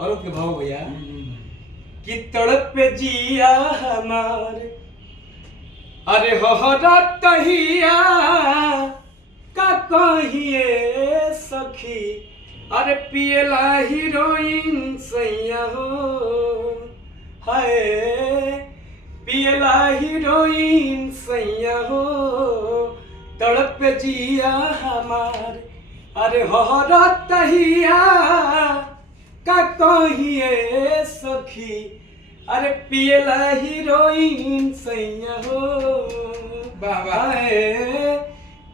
और के भाव भैया कि तड़प जिया हमार अरे हो रतहिया का कहिए सखी अरे पियला हीरोइन सैया हो हाय पियला हीरोइन सैया हो तड़प जिया हमार अरे हो रतहिया का कहिए सखी अरे पियला हीरोइन सैया हो बाबा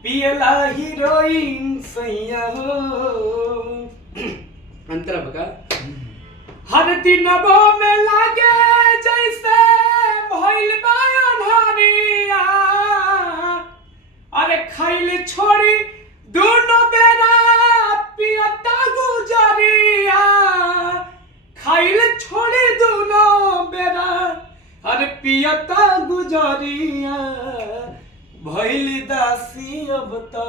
पियला हीरोइन सैया हो अंतरा बका हर दिन वो में लागे जैसे भइल बा अन्हारिया अरे खैल छोड़ी दोनों बेरा पियता गुजरिया खैल छोड़ी दोनों बेरा अरे पियता गुजरिया भइल दासी अब तो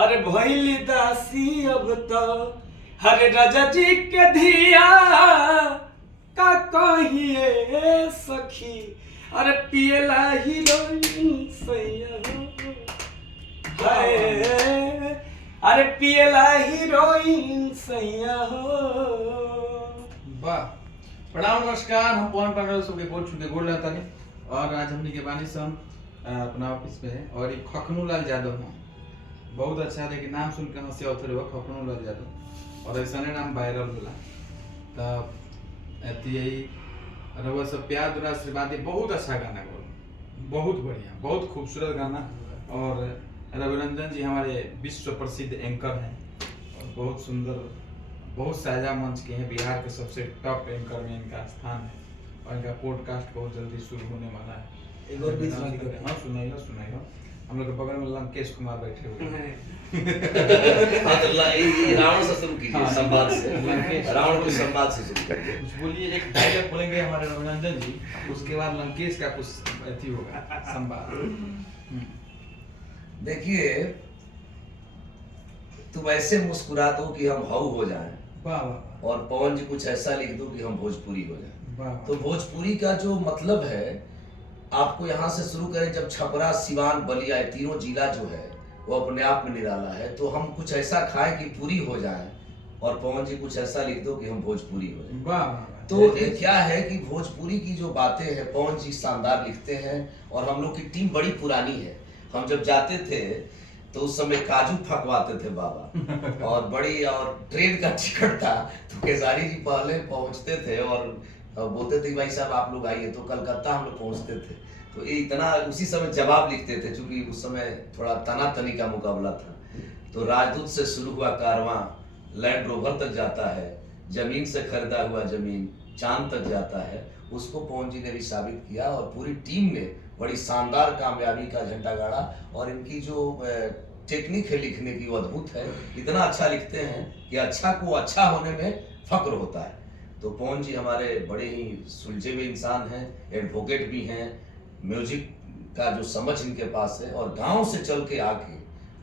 अरे भइल दासी अब तो हरे राजा जी के धिया का कहिए सखी अरे पियला हीरोइन सैया हो अरे पियला हीरोइन सैया हो वाह। प्रणाम नमस्कार, हम पवन पांडे सबके बोल चुके गोल रहता नहीं और आज हमने के बानी से हम अपना ऑफिस में है और एक खखनू लाल यादव हैं। बहुत अच्छा देखिए नाम सुन के हंसी उतर हुआ खखनू लाल यादव और ऐसा नाम वायरल होला तब यही रवा सब प्यार दुरा आशीर्वाद बहुत अच्छा गाना बोल बहुत बढ़िया बहुत खूबसूरत गाना और रविरंजन जी हमारे विश्व प्रसिद्ध एंकर हैं और बहुत सुंदर बहुत साझा मंच के हैं। बिहार के सबसे टॉप एंकर में इनका स्थान है और इनका पॉडकास्ट बहुत जल्दी शुरू होने वाला है। एक और बीच हाँ सुनाइए हम लोग के बगल में लंकेश कुमार बैठे हुए हैं। रावण से शुरू कीजिए संवाद से रावण को संवाद से शुरू कीजिए कुछ बोलिए एक डायलॉग बोलेंगे हमारे रविरंजन जी उसके बाद लंकेश का कुछ अथी होगा संवाद। देखिए तुम ऐसे मुस्कुरा दो कि हम हाउ हो जाएं वाह और पवन जी कुछ ऐसा लिख दो कि हम भोजपुरी हो जाएं। वाह तो भोजपुरी का जो मतलब है आपको यहाँ से शुरू करें जब छपरा सिवान बलिया तीनों जिला जो है वो अपने आप में निराला है तो हम कुछ ऐसा खाएं कि पूरी हो जाए और पवन जी कुछ ऐसा लिख दो कि हम भोजपुरी हो जाए। वाह। तो ये क्या है कि भोजपुरी की जो बातें हैं पवन जी शानदार लिखते हैं और हम लोग की टीम बड़ी पुरानी है। हम जब जाते थे तो उस समय काजू फकवाते थे बाबा और बड़ी और ट्रेन का टिकट था तो केसारी जी पहले पहुंचते थे और बोलते थे भाई साहब आप लोग आइए तो कलकत्ता हम लोग पहुंचते थे तो ये इतना उसी समय जवाब लिखते थे क्योंकि उस समय थोड़ा तना तनी का मुकाबला था। तो राजदूत से शुरू हुआ कारवां लैंड रोवर तक जाता है, जमीन से खरीदा हुआ जमीन चांद तक जाता है, उसको पवन जी ने भी साबित किया और पूरी टीम ने बड़ी शानदार कामयाबी का झंडा गाड़ा और इनकी जो टेक्निक है लिखने की वो अद्भुत है। इतना अच्छा लिखते हैं कि अच्छा को अच्छा होने में फक्र होता है। तो पवन जी हमारे बड़े ही सुलझे हुए इंसान हैं, एडवोकेट भी हैं, म्यूजिक का जो समझ इनके पास है और गांव से चल के आके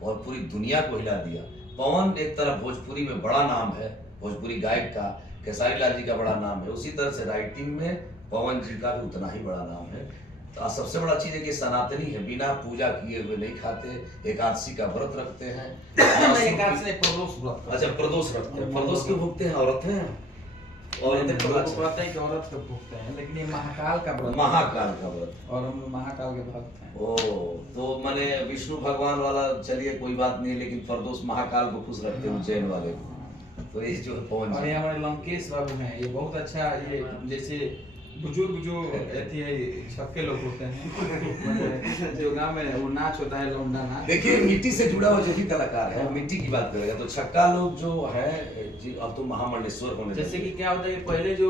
और पूरी दुनिया को हिला दिया। पवन एक तरफ भोजपुरी में बड़ा नाम है, भोजपुरी गायक का खेसारी लाल जी का बड़ा नाम है, उसी तरह से राइटिंग में पवन जी का भी उतना ही बड़ा नाम है। तो सबसे बड़ा चीज है कि सनातनी है, बिना पूजा किए हुए नहीं खाते, एकादशी का व्रत रखते हैं। अच्छा प्रदोष रखते हैं, प्रदोष क्यों भुगते हैं? औरतें और पता है कि औरत को भुगते हैं लेकिन ये महाकाल का व्रत और हम महाकाल के भक्त हैं। ओ तो माने विष्णु भगवान वाला चलिए कोई बात नहीं लेकिन प्रदोष महाकाल को खुश रखते हैं उज्जैन वाले को। तो ये जो पवन और ये हमारे लंकेश बाबू हैं, ये बहुत अच्छा ये जैसे बुजुर्ग जो छक्के लोग होते हैं जो गांव में वो नाच होता है लौंडा नाच। देखिए मिट्टी से जुड़ा हुआ जो भी कलाकार है मिट्टी की बात करेगा तो छक्का लोग जो है जी अब तो महामंडलेश्वर होने जैसे कि क्या होता है पहले जो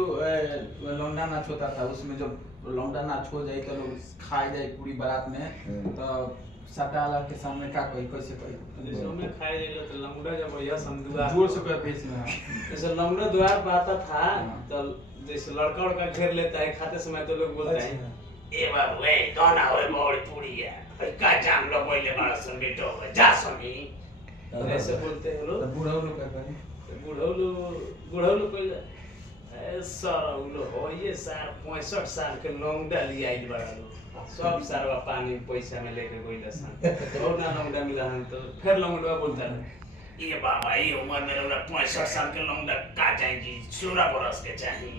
लौंडा नाच होता था उसमें जब लौंडा नाच हो जाए तो लोग खाए जाए पूरी बारात में तो सटाला के सामने का कोई कैसे कोई जैसे हमने खाए जाएगा तो लंगड़ा जब भैया संदुआ जोर से कोई पेश में जैसे लंगड़ा द्वार पर आता था तो जैसे लड़का उड़का घेर लेता है खाते समय तो लोग बोलते हैं ए बाबू ए दोना होए मोड़ पूरी है का जान लो बोले बड़ा सन बेटो जा सुनी ऐसे बोलते हैं लोग। बूढ़ा लोग कहते हैं बुढ़ौलो पहले सर उलो हो ये सार 65 साल के लौंडा लिया आइल बड़ा लो सब सारवा पानी पैसा में लेके गइल सन और ना लौंडा मिला हन तो फिर लौंडा बोलता है ये बाबा ये उम्र में रौरा 65 साल के लौंडा का चाहिए 16 बरस के चाहिए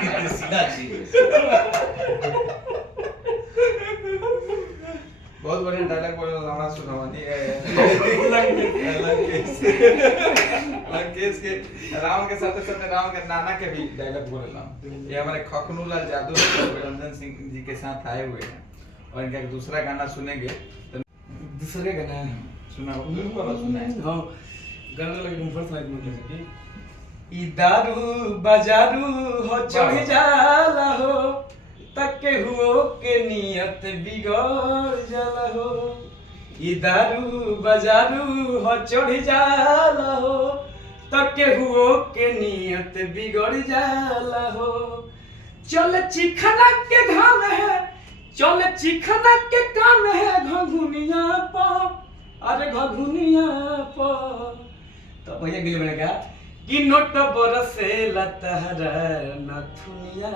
कितनी सीधा चीज है। बहुत बढ़िया डायलॉग बोल रहा सुनावानी लंकेश के रावण के साथ साथ रावण के नाना के भी डायलॉग बोल रहा हूँ। ये हमारे खखनू लाल जादू रंजन सिंह जी के साथ आए हुए हैं और इनका एक दूसरा गाना सुनेंगे तो दूसरे गाना सुना सुना है। हाँ गाना लगे तुम फर्स्ट लाइन बोल रहे ई दारू बाजारू हो चढ़ जाला हो तके हुओ के नियत बिगड़ जाला हो ई दारू बाजारू हो चढ़ जाला हो तके हुओ के नियत बिगड़ जाला हो चल चिखना के घाम है चल चिखना के काम है घघुनिया पर अरे घघुनिया पर तो भैया गिल बने का कि नोट बरसे लतहरा नथुनिया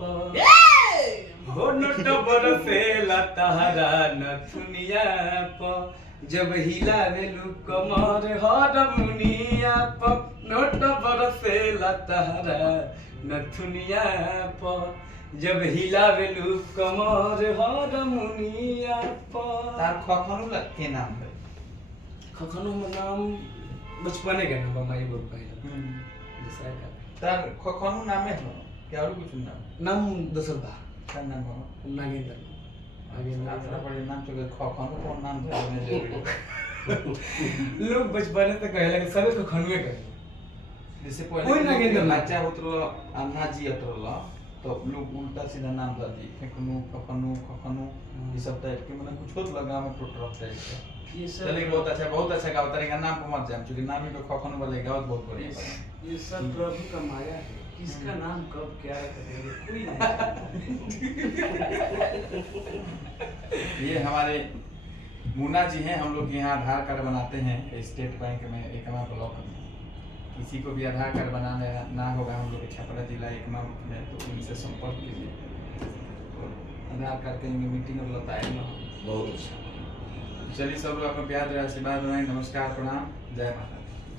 पर हो नोट बरसे लतहरा नथुनिया पर जब हिला वेलु कमर हरमुनिया पर नोट बरसे लतहरा नथुनिया पर जब हिला वेलु कमर हरमुनिया पर तार खखनू ला के नाम है खखनो नाम बचपने के नाम माई बोल पहले दूसरा का तार खखनू नाम है क्या और कुछ नाम नाम दोसर बा क्या नाम है नागेंद्र आपका बड़े नाम तो खखनू कौन नाम है जरूरी लोग बचपने से कहे लगे सबे खखनुए कहे जैसे कोई पहले नागेंद्र बच्चा उतरलो अन्ना जी उतरलो तो लोग उल्टा सीधा नाम दे दी खखनू खखनू खखनू ये सब टाइप के मतलब कुछ होत लगा में टूट रहा टाइप का ये सब चलिए बहुत अच्छा गाओ तरीका नाम को मत जाम क्योंकि नाम ही पे खखनू वाले गाओ बहुत बढ़िया ये सब प्रभु का माया है किसका नाम कब क्या करेंगे कोई नहीं ये हमारे मुन्ना जी हैं हम लोग यहाँ आधार कार्ड बनाते हैं स्टेट बैंक में एकमा ब्लॉक में किसी को भी आधार कार्ड बनाना ना होगा हम लोग छपरा जिला एकमा में तो उनसे संपर्क कीजिए तो आधार कार्ड करेंगे मीटिंग और बताएंगे बहुत अच्छा। चलिए सब लोग अपना प्यार आशीर्वाद बनाए नमस्कार प्रणाम जय माता